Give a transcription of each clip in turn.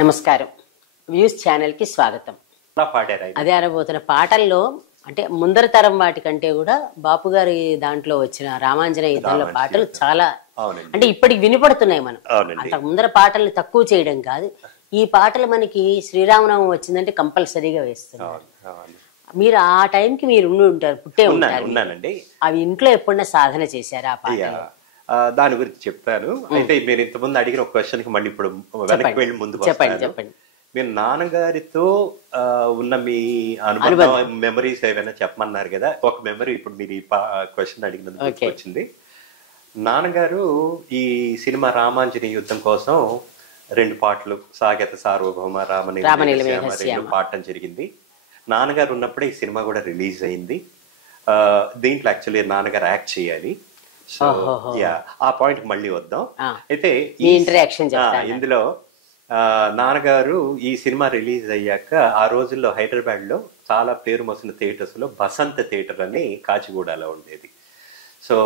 నమస్కారం. Views channel కి స్వాగతం. అదే అనబోతున్న పాటల్లో అంటే ముందర తరం వాటికంటే కూడా బాపు గారి దాంట్లో వచ్చిన రామాంజనేయ యుద్ధంలో పాటలు చాలా అంటే ఇప్పటికి వినపడుతున్నాయి. మనం అంతకు ముందర పాటలు తక్కువ చేయడం కాదు, ఈ పాటలు మనకి శ్రీరామనవమి వచ్చిందంటే కంపల్సరీగా వేస్తున్నారు. మీరు ఆ టైంకి మీరు ఉండి ఉంటారు, పుట్టే ఉంటారు. అవి ఇంట్లో ఎప్పుడన్నా సాధన చేశారు ఆ పాటలు? దాని గురించి చెప్తాను. అయితే మీరు ఇంతకుముందు అడిగిన ఒక క్వశ్చన్ కి మళ్ళీ ఇప్పుడు వెనక్కి వెళ్ళి ముందు చెప్పండి. మీరు నాన్నగారితో ఉన్న మీ అనుభవ మెమరీస్ ఏమైనా చెప్పమన్నారు కదా. ఒక మెమరీ ఇప్పుడు మీరు ఈ క్వశ్చన్ అడిగినందుకు వచ్చింది. నాన్నగారు ఈ సినిమా రామాంజనేయ యుద్ధం కోసం 2 పాటలు సాగత సార్వభౌమ రామనీల పాడటం జరిగింది. నాన్నగారు ఉన్నప్పుడే ఈ సినిమా కూడా రిలీజ్ అయింది. దీంట్లో యాక్చువల్లీ నాన్నగారు యాక్ట్ చేయాలి. సో ఆ పాయింట్ మళ్ళీ వద్దాం. అయితే ఇందులో నాన్నగారు ఈ సినిమా రిలీజ్ అయ్యాక ఆ రోజుల్లో హైదరాబాద్ లో చాలా పేరు మోసిన థియేటర్స్ లో బసంత థియేటర్ అని కాచిగూడలో ఉండేది. సో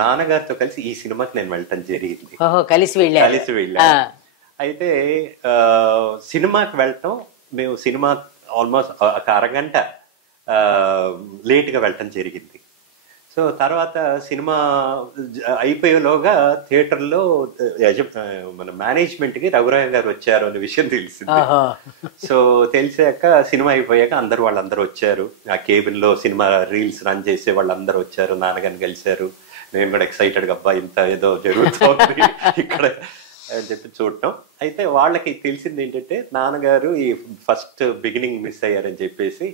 నాన్నగారితో కలిసి ఈ సినిమాకి నేను వెళ్ళటం జరిగింది. కలిసి వెళ్ళా. అయితే సినిమాకి వెళ్ళటం, మేము సినిమా ఆల్మోస్ట్ ఒక అరగంట లేట్ గా వెళ్ళటం జరిగింది. సో తర్వాత సినిమా అయిపోయేలోగా థియేటర్లో మన మేనేజ్మెంట్ కి రఘురాయ గారు వచ్చారు అనే విషయం తెలిసింది. సో తెలిసాక సినిమా అయిపోయాక వాళ్ళందరూ వచ్చారు. ఆ కేబిన్ లో సినిమా రీల్స్ రన్ చేసే వాళ్ళందరూ వచ్చారు, నాన్నగారిని కలిశారు. నేను కూడా ఎక్సైటెడ్ గా అబ్బా ఇంత ఏదో జరుగుతుంది ఇక్కడ అని చెప్పి చూడటం. అయితే వాళ్ళకి తెలిసింది ఏంటంటే నాన్నగారు ఈ ఫస్ట్ బిగినింగ్ మిస్ అయ్యారని చెప్పేసి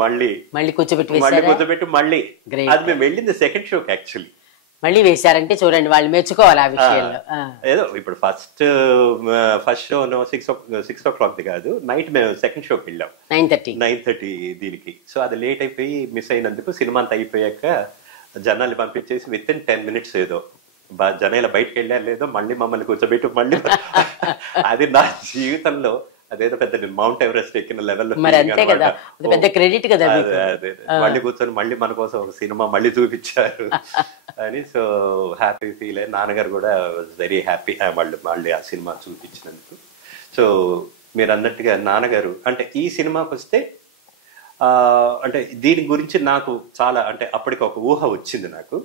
మళ్ళీ కూర్చోబెట్టి మళ్ళీ అది మేము వెళ్ళింది సెకండ్ షోకి యాక్చువల్లీ మళ్ళీ వేశారంటే చూడండి, వాళ్ళు మెచ్చుకోవాలి ఆ విషయంలో. ఏదో ఇప్పుడు ఫస్ట్ షో 6 o'clock కాదు, నైట్ మేము సెకండ్ షోకి వెళ్ళాం 9:30 దీనికి. సో అది లేట్ అయిపోయి మిస్ అయినందుకు సినిమా అంతా అయిపోయాక జనాల్ని పంపించేసి విత్ ఇన్ 10 minutes ఏదో జనాల బయటకు వెళ్ళారు లేదో మళ్ళీ మమ్మల్ని కూర్చోబెట్టి మళ్ళీ అది నా జీవితంలో అదేదో పెద్ద మౌంట్ ఎవరెస్ట్ ఎక్కిన లెవెల్లో మళ్ళీ కూర్చొని మళ్ళీ మన కోసం ఒక సినిమా మళ్ళీ చూపించారు అని. సో హ్యాపీ ఫీల్ అయ్యి నాన్నగారు కూడా వెరీ హ్యాపీ మళ్ళీ ఆ సినిమా చూపించినందుకు. సో మీరు అన్నట్టుగా నాన్నగారు అంటే ఈ సినిమాకి వస్తే అంటే దీని గురించి నాకు చాలా అంటే అప్పటికి ఒక ఊహ వచ్చింది నాకు.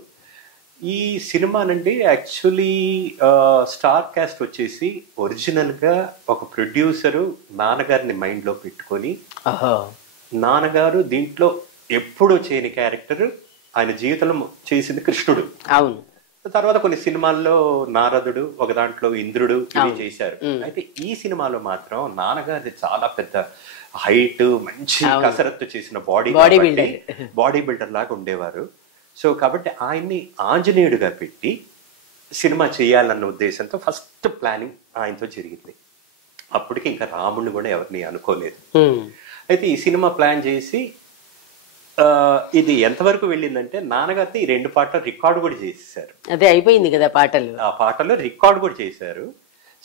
ఈ సినిమా నుండి యాక్చువల్లీ స్టార్ కాస్ట్ వచ్చేసి ఒరిజినల్ గా ఒక ప్రొడ్యూసరు నాన్నగారిని మైండ్ లో పెట్టుకొని, నాన్నగారు దీంట్లో ఎప్పుడు చేయని క్యారెక్టర్ ఆయన జీవితంలో చేసింది కృష్ణుడు. అవును. తర్వాత కొన్ని సినిమాల్లో నారదుడు, ఒక దాంట్లో ఇంద్రుడు ఇవి చేశారు. అయితే ఈ సినిమాలో మాత్రం నాన్నగారిది చాలా పెద్ద హైట్, మంచి కసరత్తు చేసిన బాడీ బిల్డర్ లాగా ఉండేవారు. సో కాబట్టి ఆయన్ని ఆంజనేయుడిగా పెట్టి సినిమా చేయాలన్న ఉద్దేశంతో ఫస్ట్ ప్లానింగ్ ఆయనతో జరిగింది. అప్పటికి ఇంకా రాముడిని కూడా ఎవరిని అనుకోలేదు. అయితే ఈ సినిమా ప్లాన్ చేసి ఇది ఎంతవరకు వెళ్ళిందంటే నాన్నగారితో ఈ 2 పాటలు రికార్డు కూడా చేసేసారు. అదే అయిపోయింది కదా పాటలు. ఆ పాటలు రికార్డు కూడా చేశారు.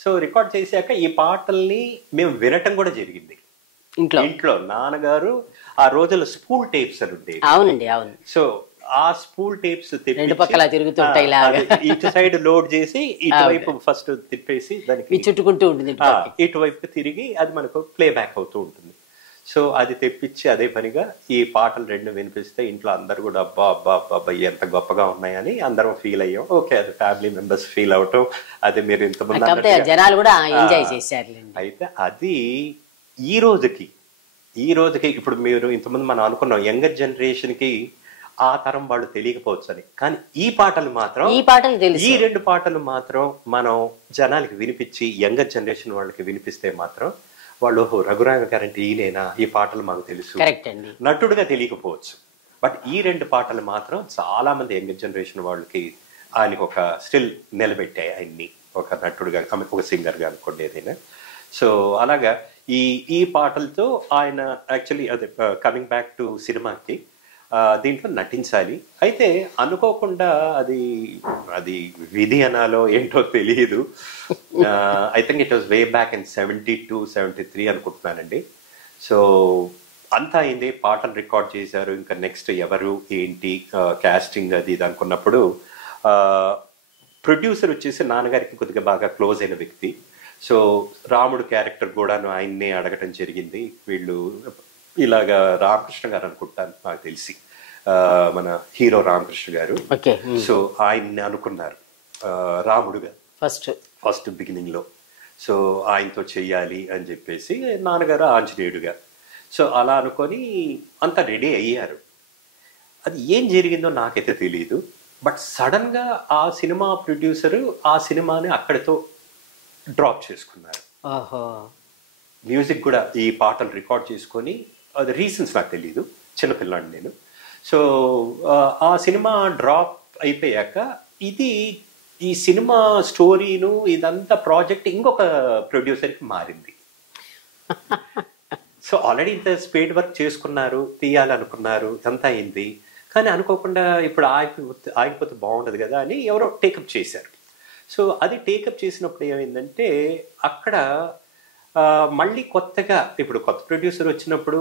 సో రికార్డ్ చేశాక ఈ పాటల్ని మేము వినటం కూడా జరిగింది ఇంట్లో. నాన్నగారు ఆ రోజుల్లో స్పూల్ టేప్స్ అని ఉండేవి. అవునండి, అవును. సో ఆ స్పూల్ టేప్స్ తిరుగుతుంటాయి, ఇటు సైడ్ లోడ్ చేసి ఇటువైపు ఫస్ట్ తిప్పేసి దానికి చుట్టుకుంటూ ఉంటుంది, ఇటువైపు తిరిగి అది మనకు ప్లే బ్యాక్ అవుతూ ఉంటుంది. సో అది తెప్పించి అదే పనిగా ఈ పాటలు 2 వినిపిస్తే ఇంట్లో అందరు కూడా అబ్బా అబ్బా అబ్బా ఎంత గొప్పగా ఉన్నాయని అందరం ఫీల్ అయ్యాం. ఓకే, అది ఫ్యామిలీ మెంబర్స్ ఫీల్ అవటం, అదే మీరు ఇంతమంది జనాలు కూడా ఎంజాయ్ చేశారు. అయితే అది ఈ రోజుకి ఇప్పుడు మీరు ఇంతమంది మనం అనుకున్నాం యంగర్ జనరేషన్ కి ఆ తరం వాళ్ళు తెలియకపోవచ్చు అని, కానీ ఈ పాటలు మాత్రం ఈ 2 పాటలు మాత్రం మనం జనాలకి వినిపించి యంగర్ జనరేషన్ వాళ్ళకి వినిపిస్తే మాత్రం వాళ్ళు రఘురామ గారంటే ఈయనేనా, ఈ పాటలు మాకు తెలుసు, నటుడుగా తెలియకపోవచ్చు. బట్ ఈ 2 పాటలు మాత్రం చాలా మంది యంగర్ జనరేషన్ వాళ్ళకి ఆయనకు ఒక స్టిల్ నిలబెట్టాయి ఆయన్ని ఒక నటుడుగా, ఒక సింగర్ గా అనుకోండి ఏదైనా. సో అలాగా ఈ పాటలతో ఆయన యాక్చువల్లీ అదే కమింగ్ బ్యాక్ టు సినిమాకి దీంట్లో నటించాలి. అయితే అనుకోకుండా అది విధి అనాలో ఏంటో తెలియదు. I think it was way back in 72, 73 అనుకుంటున్నానండి. సో అంతా అయింది, పాటలు రికార్డ్ చేశారు. ఇంకా నెక్స్ట్ ఎవరు ఏంటి కాస్టింగ్ అది ఇది అనుకున్నప్పుడు ప్రొడ్యూసర్ వచ్చేసి నాన్నగారికి కొద్దిగా బాగా క్లోజ్ అయిన వ్యక్తి. సో రాముడు క్యారెక్టర్ కూడాను ఆయన్నే అడగటం జరిగింది. వీళ్ళు ఇలాగా రామకృష్ణ గారు అనుకుంటాను నాకు తెలిసి, మన హీరో రామకృష్ణ గారు. సో ఆయన్ని అనుకున్నారు రాముడుగా ఫస్ట్ బిగినింగ్ లో. సో ఆయనతో చెయ్యాలి అని చెప్పేసి నాన్నగారు ఆంజనేయుడుగా. సో అలా అనుకొని అంతా రెడీ అయ్యారు. అది ఏం జరిగిందో నాకైతే తెలియదు. బట్ సడన్ గా ఆ సినిమా ప్రొడ్యూసర్ ఆ సినిమాని అక్కడితో డ్రాప్ చేసుకున్నారు. మ్యూజిక్ కూడా ఈ పాటలు రికార్డ్ చేసుకొని, అది రీజన్స్ నాకు తెలియదు, చిన్నపిల్లాడిని నేను. సో ఆ సినిమా డ్రాప్ అయిపోయాక ఈ సినిమా స్టోరీను ఇదంతా ప్రాజెక్ట్ ఇంకొక ప్రొడ్యూసర్కి మారింది. సో ఆల్రెడీ ఇంత స్పీడ్ వర్క్ చేసుకున్నారు, తీయాలనుకున్నారు, ఇదంతా అయింది. కానీ అనుకోకుండా ఇప్పుడు ఆగిపోతే బాగుండదు కదా అని ఎవరో టేకప్ చేశారు. సో అది టేకప్ చేసినప్పుడు ఏమైందంటే అక్కడ మళ్ళీ కొత్తగా ఇప్పుడు కొత్త ప్రొడ్యూసర్ వచ్చినప్పుడు,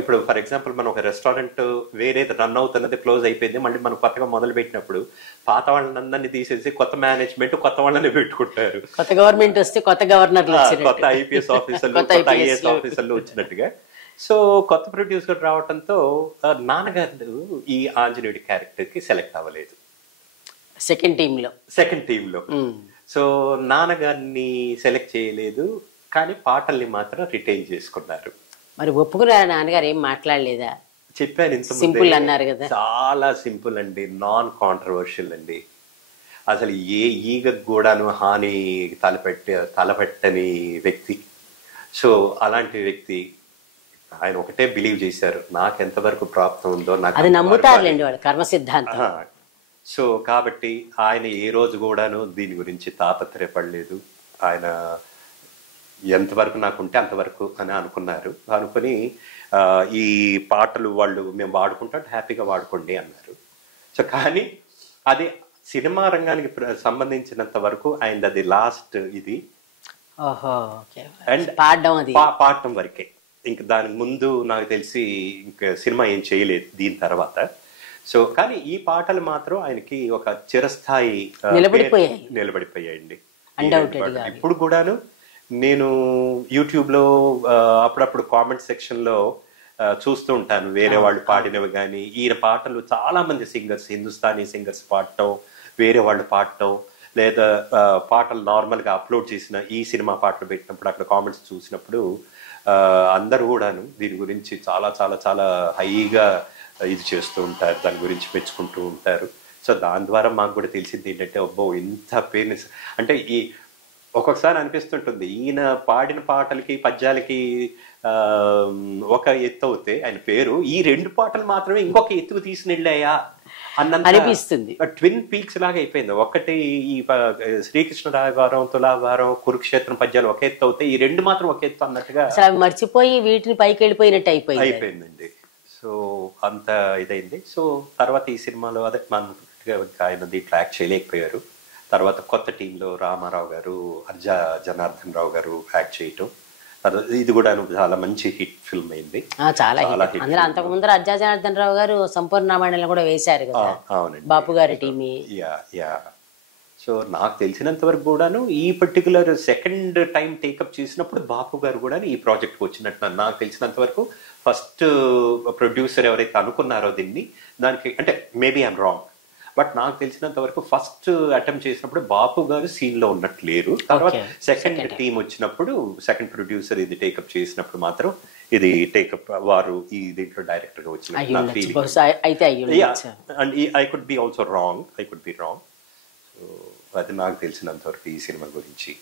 ఇప్పుడు ఫర్ ఎగ్జాంపుల్ మనం ఒక రెస్టారెంట్ వేరేది రన్ అవుతున్నది క్లోజ్ అయిపోయింది, మళ్ళీ మనం కొత్తగా మొదలు పెట్టినప్పుడు పాత వాళ్ళందరినీ తీసేసి కొత్త మేనేజ్మెంట్ కొత్త వాళ్ళని పెట్టుకుంటారు. కొత్త గవర్నమెంట్ వస్తే కొత్త గవర్నర్లు, కొత్త ఐపీఎస్ ఆఫీసర్లు, కొత్త ఐఏఎస్ ఆఫీసర్లు వచ్చినట్టుగా. సో కొత్త ప్రొడ్యూసర్ రావడంతో నాన్నగారు ఈ ఆంజనేయుడి క్యారెక్టర్ కి సెలెక్ట్ అవ్వలేదు సెకండ్ టీమ్ లో. సో నాన్నగారిని సెలెక్ట్ చేయలేదు, కానీ పాటల్ని మాత్రం రిటైన్ చేసుకున్నారు. మరి ఒప్పుకున్నారా నాన్నగారు? ఏం మాట్లాడలేదా? చెప్పాను, ఇంత సింపుల్ అన్నారు కదా. చాలా సింపుల్ అండి, నాన్ కాంట్రవర్షియల్ అండి. అసలు ఏ ఈగ కూడాను హాని తలపెట్టని వ్యక్తి. సో అలాంటి వ్యక్తి ఆయన ఒకటే బిలీవ్ చేశారు, నాకు ఎంతవరకు ప్రాప్తం ఉందో నాకు అది నమ్ముతారులేండి వాళ్ళు, కర్మ సిద్ధాంతం. సో కాబట్టి ఆయన ఏ రోజు కూడాను దీని గురించి తాపత్రయపడలేదు. ఆయన ఎంతవరకు నాకుంటే అంతవరకు అని అనుకున్నారు. అనుకుని ఈ పాటలు వాళ్ళు మేము వాడుకుంటాం, హ్యాపీగా వాడుకోండి అన్నారు. సో కానీ అది సినిమా రంగానికి సంబంధించినంత వరకు ఆయన అది లాస్ట్ ఇది, అండ్ పాడడం వరకే. ఇంక దానికి ముందు నాకు తెలిసి ఇంకా సినిమా ఏం చేయలేదు దీని తర్వాత. సో కానీ ఈ పాటలు మాత్రం ఆయనకి ఒక చిరస్థాయి నిలబడిపోయాయండి. ఇప్పుడు కూడాను నేను యూట్యూబ్ లో అప్పుడప్పుడు కామెంట్ సెక్షన్ లో చూస్తూ ఉంటాను, వేరే వాళ్ళు పాడినవి కానీ ఈయన పాటలు చాలా మంది సింగర్స్, హిందుస్థానీ సింగర్స్ పాడటం, వేరే వాళ్ళు పాడటం, లేదా పాటలు నార్మల్ గా అప్లోడ్ చేసిన ఈ సినిమా పాటలు పెట్టినప్పుడు అక్కడ కామెంట్స్ చూసినప్పుడు అందరూ కూడాను దీని గురించి చాలా చాలా చాలా హైగా ఇది చేస్తూ ఉంటారు, దాని గురించి మెచ్చుకుంటూ ఉంటారు. సో దాని ద్వారా మాకు కూడా తెలిసింది ఏంటంటే, అబ్బో ఇంత పేరు అంటే ఈ ఒక్కొక్కసారి అనిపిస్తుంటుంది, ఈయన పాడిన పాటలకి పద్యాలకి ఒక ఎత్తు అవుతే ఆయన పేరు, ఈ రెండు పాటలు మాత్రమే ఇంకొక ఎత్తుకు తీసుకెళ్ళాయా అన్నంత అనిపిస్తుంది. ట్విన్ పీక్స్ లాగా అయిపోయింది. ఒకటి ఈ శ్రీకృష్ణ రాయవారం, తులావారం, కురుక్షేత్రం పద్యాలు ఒక ఎత్తు అవుతాయి, ఈ రెండు మాత్రం ఒక ఎత్తు అన్నట్టుగా మర్చిపోయి వీటిని పైకి వెళ్ళిపోయినట్టు అయిపోయిందండి. సో అంత ఇదైంది. సో తర్వాత ఈ సినిమాలో అదే ఆయన దీంట్లో యాక్ట్ చేయలేకపోయారు. తర్వాత కొత్త టీంలో రామారావు గారు, జనార్దన్ రావు గారు యాక్ట్ చేయటం, ఇది కూడా చాలా మంచి హిట్ ఫిల్మ్ అయింది. చాలా హిట్. అంతకు ముందర అర్జా జనార్దన్ రావు గారు సంపూర్ణ రామాయణంలో కూడా వేశారు కదా. అవునండి, బాపు గారి టీమ్. సో నాకు తెలిసినంత వరకు కూడాను ఈ పర్టికులర్ సెకండ్ టైం టేకప్ చేసినప్పుడు బాపు గారు కూడా ఈ ప్రాజెక్ట్ వచ్చినట్టు నాకు తెలిసినంత వరకు. ఫస్ట్ ప్రొడ్యూసర్ ఎవరైతే అనుకున్నారో దీన్ని, దానికి అంటే మేబీ ఐఎమ్ రాంగ్, బట్ నాకు తెలిసినంత వరకు ఫస్ట్ అటెంప్ట్ చేసినప్పుడు బాపు గారు సీన్ లో ఉన్నట్టు లేరు. తర్వాత సెకండ్ టీం వచ్చినప్పుడు, సెకండ్ ప్రొడ్యూసర్ ఇది టేకప్ చేసినప్పుడు మాత్రం ఇది టేకప్ వారు ఈ దీంట్లో డైరెక్టర్ గా వచ్చినట్టు. And I could be also wrong, so అది నాకు తెలిసినంత వరకు ఈ సినిమా గురించి.